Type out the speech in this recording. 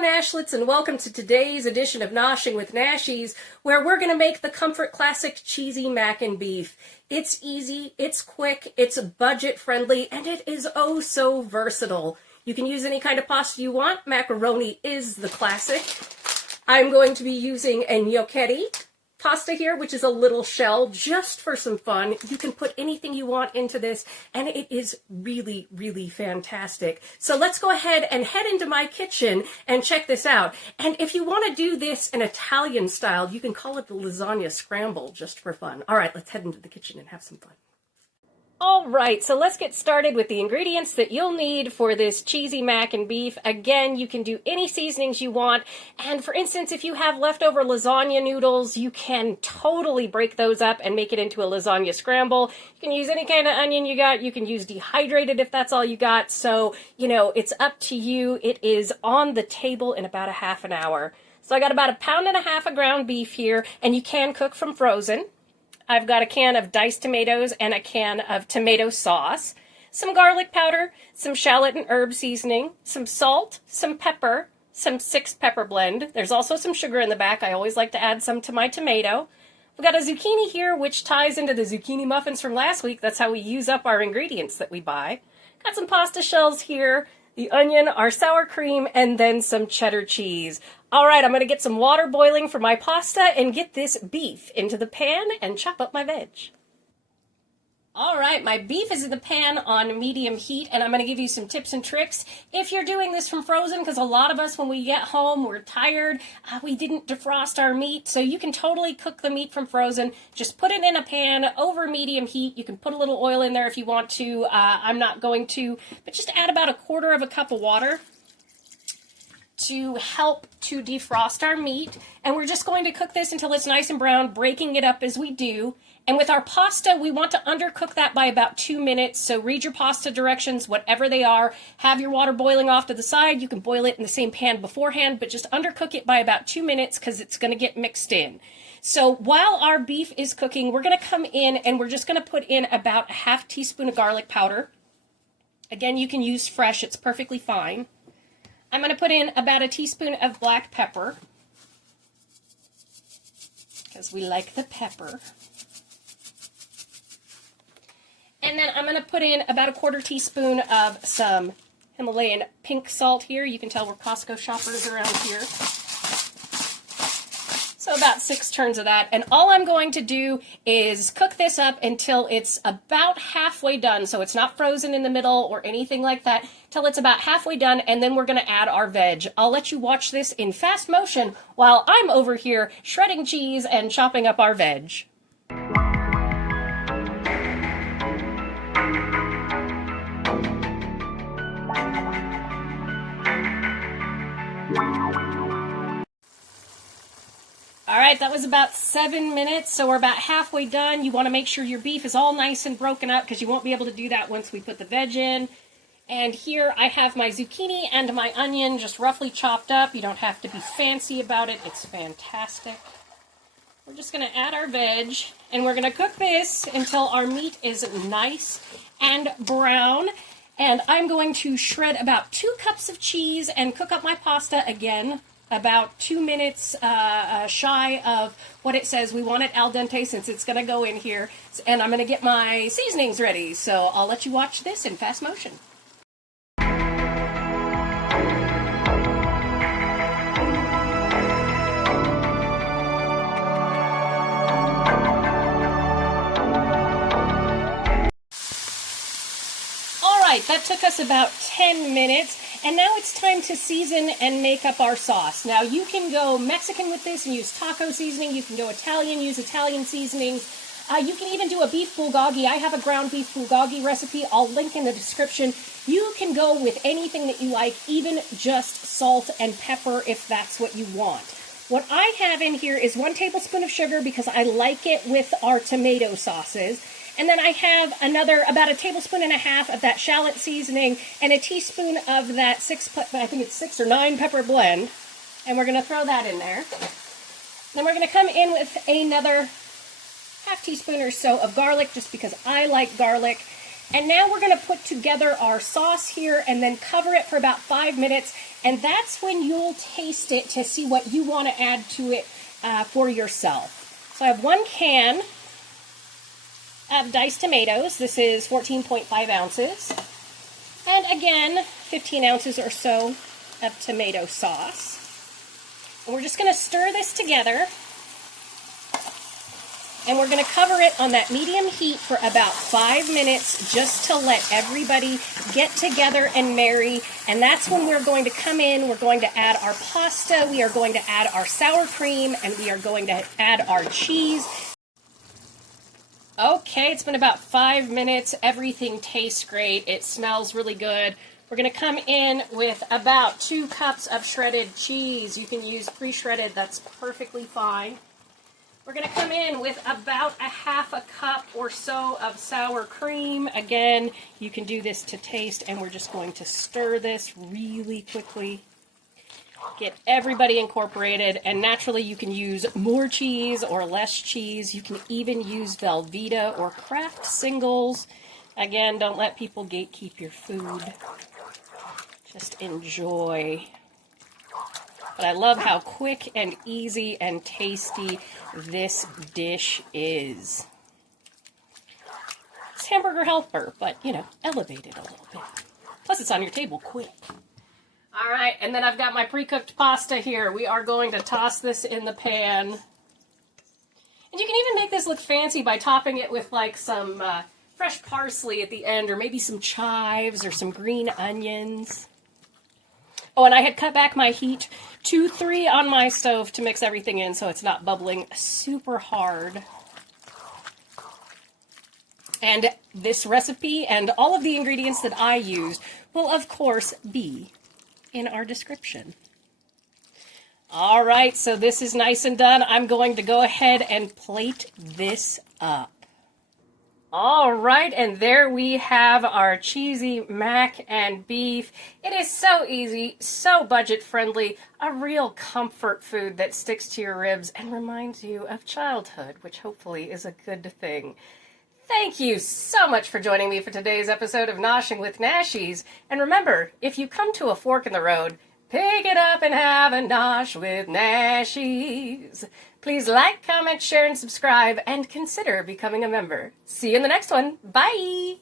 Nashlets, and welcome to today's edition of Noshing with Nashies, where we're going to make the comfort classic cheesy mac and beef. It's easy, it's quick, it's budget friendly, and it is oh so versatile. You can use any kind of pasta you want. Macaroni is the classic. I'm going to be using a gnocchetti pasta here, which is a little shell, just for some fun. You can put anything you want into this, and it is really, really fantastic. So let's go ahead and head into my kitchen and check this out. And if you want to do this in Italian style, you can call it the Lasagna Scramble, just for fun. All right, let's head into the kitchen and have some fun. All right, so let's get started with the ingredients that you'll need for this cheesy mac and beef. Again, you can do any seasonings you want. And for instance, if you have leftover lasagna noodles, you can totally break those up and make it into a lasagna scramble. You can use any kind of onion you got. You can use dehydrated if that's all you got. So, it's up to you. It is on the table in about a half an hour. So I got about 1.5 pounds of ground beef here, and you can cook from frozen. I've got a can of diced tomatoes and a can of tomato sauce, some garlic powder, some shallot and herb seasoning, some salt, some pepper, some 6 pepper blend. There's also some sugar in the back. I always like to add some to my tomato. We've got a zucchini here, which ties into the zucchini muffins from last week. That's how we use up our ingredients that we buy. Got some pasta shells here, the onion, our sour cream, and then some cheddar cheese. All right, I'm going to get some water boiling for my pasta and get this beef into the pan and chop up my veg. All right, my beef is in the pan on medium heat, and I'm going to give you some tips and tricks if you're doing this from frozen, because a lot of us, when we get home, we're tired. We didn't defrost our meat, so you can totally cook the meat from frozen. Just put it in a pan over medium heat. You can put a little oil in there if you want to. I'm not going to, but just add about 1/4 cup of water to help to defrost our meat. And we're just going to cook this until it's nice and brown, breaking it up as we do. And with our pasta, we want to undercook that by about 2 minutes. So read your pasta directions, whatever they are. Have your water boiling off to the side. You can boil it in the same pan beforehand, but just undercook it by about 2 minutes because it's going to get mixed in. So while our beef is cooking, we're going to come in and we're just going to put in about 1/2 teaspoon of garlic powder. Again, you can use fresh. It's perfectly fine. I'm going to put in about 1 teaspoon of black pepper, because we like the pepper. And then I'm going to put in about 1/4 teaspoon of some Himalayan pink salt here. You can tell we're Costco shoppers around here. So about 6 turns of that. And all I'm going to do is cook this up until it's about halfway done. So it's not frozen in the middle or anything like that, till it's about halfway done. And then we're going to add our veg. I'll let you watch this in fast motion while I'm over here shredding cheese and chopping up our veg. All right, that was about 7 minutes, so we're about halfway done. You want to make sure your beef is all nice and broken up because you won't be able to do that once we put the veg in. And here I have my zucchini and my onion just roughly chopped up. You don't have to be fancy about it. It's fantastic. We're just going to add our veg, and we're going to cook this until our meat is nice and brown. And I'm going to shred about 2 cups of cheese and cook up my pasta again. About 2 minutes shy of what it says. We want it al dente since it's going to go in here. And I'm going to get my seasonings ready. So I'll let you watch this in fast motion. All right, that took us about 10 minutes. And now it's time to season and make up our sauce. Now you can go Mexican with this and use taco seasoning. You can go Italian, use Italian seasonings. You can even do a beef bulgogi. I have a ground beef bulgogi recipe. I'll link in the description. You can go with anything that you like, even just salt and pepper if that's what you want. What I have in here is 1 tablespoon of sugar because I like it with our tomato sauces. And then I have about 1.5 tablespoons of that shallot seasoning and 1 teaspoon of that I think it's 6 or 9 pepper blend. And we're going to throw that in there. Then we're going to come in with another 1/2 teaspoon or so of garlic, just because I like garlic. And now we're going to put together our sauce here and then cover it for about 5 minutes. And that's when you'll taste it to see what you want to add to it for yourself. So I have 1 can of diced tomatoes. This is 14.5 ounces. And again, 15 ounces or so of tomato sauce. And we're just going to stir this together. And we're going to cover it on that medium heat for about 5 minutes just to let everybody get together and marry. And that's when we're going to come in. We're going to add our pasta. We are going to add our sour cream. And we are going to add our cheese. Okay, it's been about 5 minutes. Everything tastes great. It smells really good. We're going to come in with about 2 cups of shredded cheese. You can use pre-shredded. That's perfectly fine. We're going to come in with about a half a cup or so of sour cream. Again, you can do this to taste, and we're just going to stir this really quickly. Get everybody incorporated, and naturally you can use more cheese or less cheese. You can even use Velveeta or Kraft singles. Again, don't let people gatekeep your food. Just enjoy. But I love how quick and easy and tasty this dish is. It's hamburger helper, but, you know, elevated a little bit. Plus, it's on your table quick. All right, and then I've got my pre-cooked pasta here. We are going to toss this in the pan. And you can even make this look fancy by topping it with, like, some fresh parsley at the end, or maybe some chives or some green onions. Oh, and I had cut back my heat to 3 on my stove to mix everything in so it's not bubbling super hard. And this recipe and all of the ingredients that I used will, of course, be in our description. All right, so this is nice and done. I'm going to go ahead and plate this up. All right, and there we have our cheesy mac and beef. It is so easy, so budget-friendly, a real comfort food that sticks to your ribs and reminds you of childhood, which hopefully is a good thing. Thank you so much for joining me for today's episode of Noshing with Nashies. And remember, if you come to a fork in the road, pick it up and have a nosh with Nashies. Please like, comment, share, and subscribe, and consider becoming a member. See you in the next one. Bye!